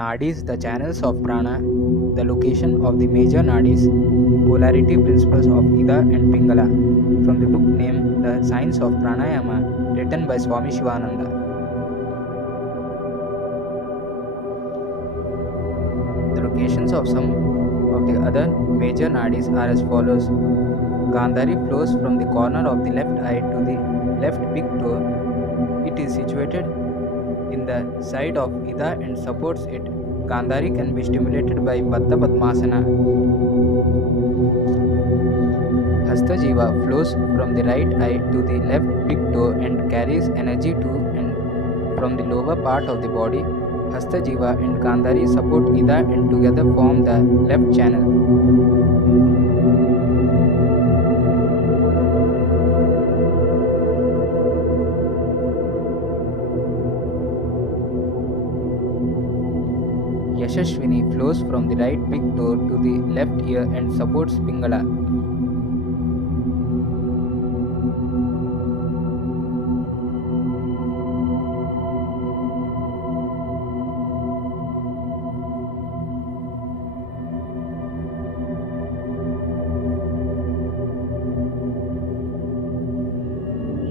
Nadis, the channels of prana, the location of the major nadis, polarity principles of Ida and Pingala, from the book named The Science of Pranayama, written by Swami Shivananda. The locations of some of the other major nadis are as follows. Gandhari flows from the corner of the left eye to the left big toe. It is situated in the side of Ida and supports it. Gandhari can be stimulated by Baddha Padmasana. Hastajiva flows from the right eye to the left big toe and carries energy to and from the lower part of the body. Hastajiva and Gandhari support Ida and together form the left channel. Yashaswini flows from the right big toe to the left ear and supports Pingala.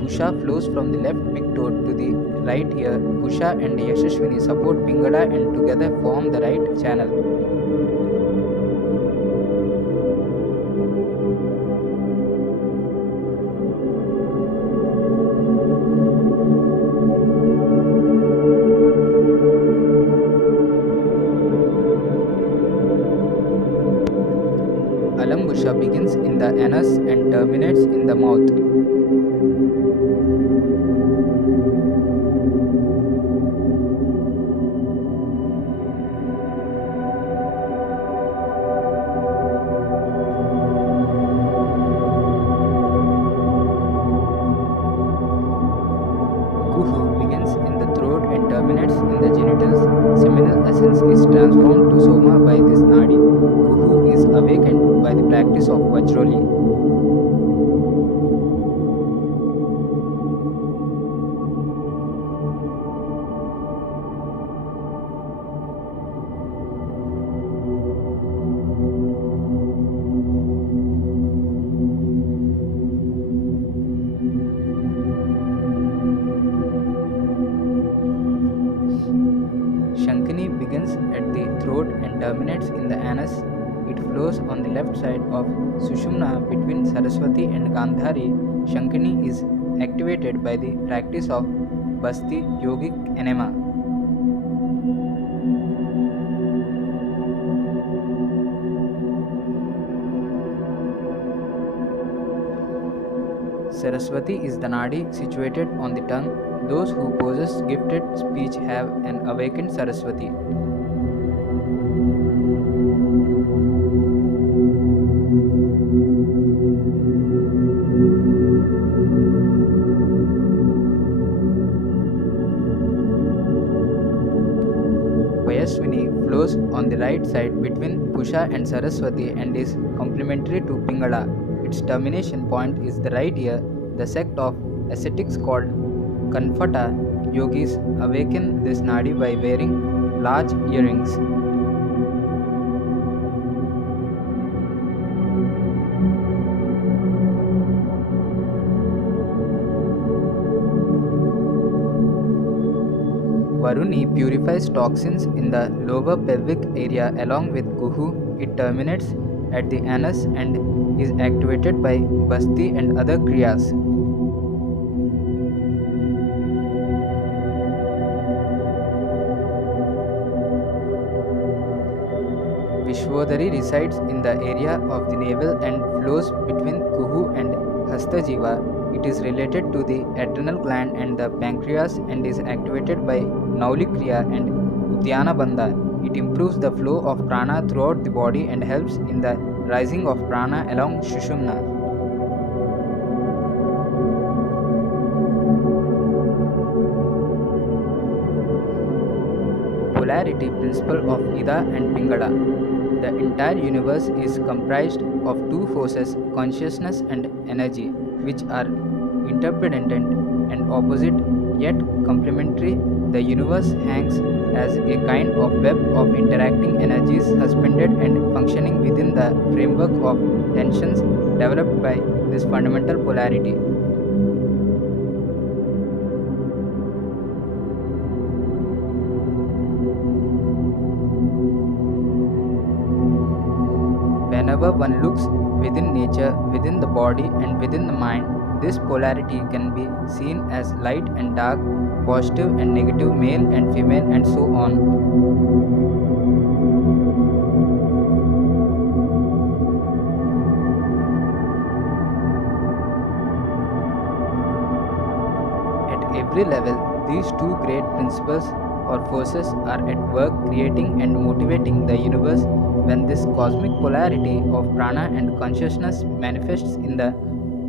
Pusha flows from the left big toe to the right ear. Pusha and Yashaswini support Pingala and together form the right channel. Alambusha begins in the anus and terminates in the mouth. Kuhu begins in the throat and terminates in the genitals. Seminal essence is transformed to soma by this nadi. Kuhu is awakened by the practice of Vajroli. Shankini begins at the throat and terminates in the anus. It flows on the left side of Sushumna between Saraswati and Gandhari. Shankini is activated by the practice of Basti Yogic Enema. Saraswati is the nadi situated on the tongue. Those who possess gifted speech have an awakened Saraswati. Payaswini flows on the right side between Pusha and Saraswati and is complementary to Pingala. Its termination point is the right ear. The sect of ascetics called Kanfata yogis awaken this nadi by wearing large earrings. Varuni purifies toxins in the lower pelvic area along with Kuhu. It terminates at the anus and is activated by Basti and other Kriyas. Vishwadhari resides in the area of the navel and flows between Kuhu and Hastajiva. It is related to the adrenal gland and the pancreas and is activated by Nauli Kriya and Uddiyana Bandha. It improves the flow of prana throughout the body and helps in the rising of prana along Sushumna. Polarity principle of Ida and Pingala. The entire universe is comprised of two forces, consciousness and energy, which are interdependent and opposite yet complementary. The universe hangs as a kind of web of interacting energies suspended and functioning within the framework of tensions developed by this fundamental polarity. Whenever one looks within nature, within the body, and within the mind, this polarity can be seen as light and dark, positive and negative, male and female, and so on. At every level, these two great principles or forces are at work creating and motivating the universe. When this cosmic polarity of prana and consciousness manifests in the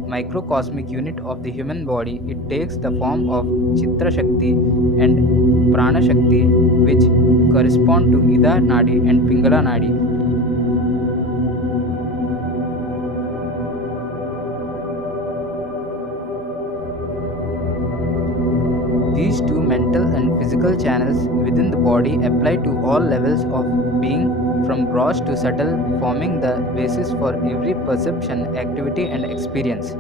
microcosmic unit of the human body, it takes the form of Chitra Shakti and Prana Shakti, which correspond to Ida Nadi and Pingala Nadi. These two mental and physical channels within the body apply to all levels of being, from gross to subtle, forming the basis for every perception, activity, and experience.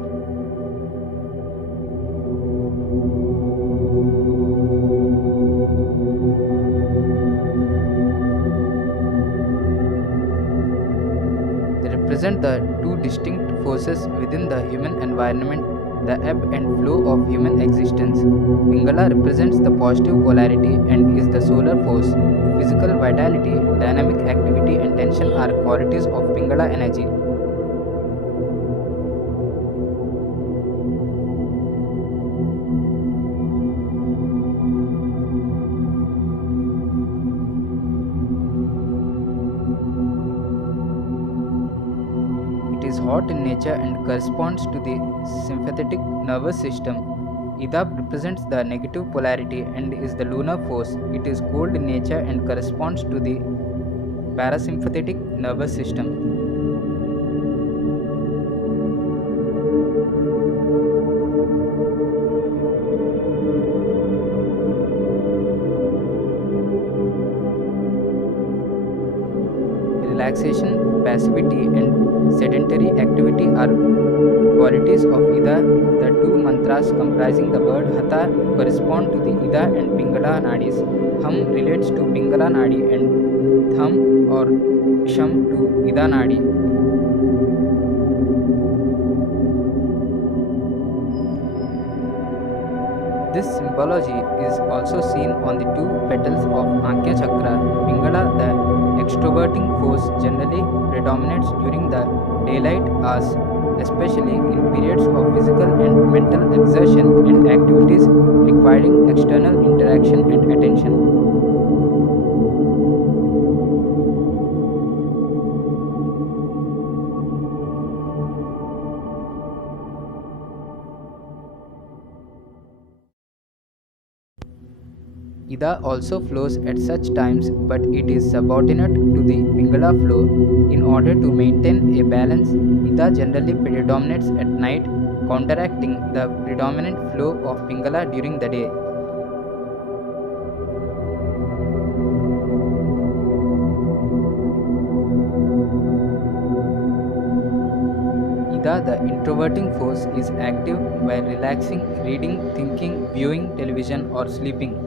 They represent the two distinct forces within the human environment, the ebb and flow of human existence. Pingala represents the positive polarity and is the solar force. Physical vitality, dynamic activity, and tension are qualities of Pingala energy. It is hot in nature and corresponds to the sympathetic nervous system. Ida represents the negative polarity and is the lunar force. It is cold in nature and corresponds to the parasympathetic nervous system. Relaxation, passivity, and sedentary activity are qualities of Ida. The two mantras comprising the word Hatha correspond to the Ida and Pingala nadis. Hum relates to Pingala nadi and Tham or Sham to Ida nadi. This symbology is also seen on the two petals of Ankya Chakra. Pingala, the extroverting force, generally predominates during the daylight hours, especially in periods of physical and mental exertion and activities requiring external interaction and attention. Ida also flows at such times, but it is subordinate to the Pingala flow. In order to maintain a balance, Ida generally predominates at night, counteracting the predominant flow of Pingala during the day. Ida, the introverting force, is active while relaxing, reading, thinking, viewing television, or sleeping.